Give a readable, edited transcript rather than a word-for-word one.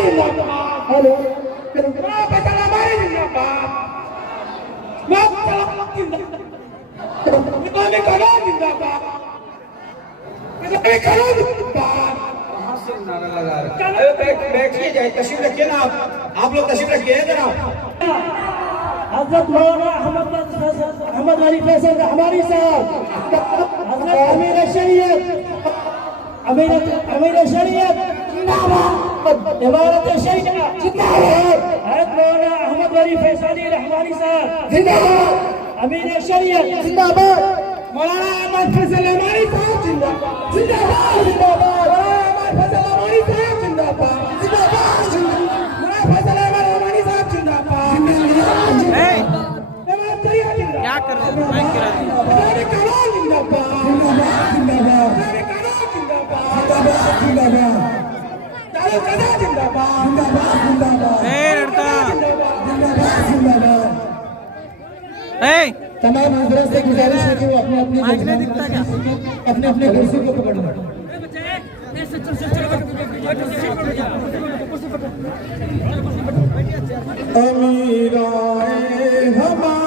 Hello Faisal हमारे जिंदाबाद बैठिए जाए तशरीफ रखिए ना आप लोग तशरीफ रखिए जनाब हजरत मौलाना अहमद अली फैसल रहमानी साहब हजरत अमीर शरीयत इमारत शरीयत जिंदाबाद हजरत मौलाना अहमद अली फैसल रहमानी साहब जिंदाबाद अमीर शरीयत जिंदाबाद मौलाना अहमद फैसल रहमानी साहब जिंदाबाद जिंदाबाद जिंदाबाद मौलाना फैसल रहमानी साहब जिंदाबाद जिंदाबाद मौलाना फैसल रहमानी साहब जिंदाबाद क्या कर रहे हो माइक गिरा दिया तमाम हजरत से गुजारिश है कि वो अपने अपने कुर्सी को पकड़ लें। अमीराए हमारे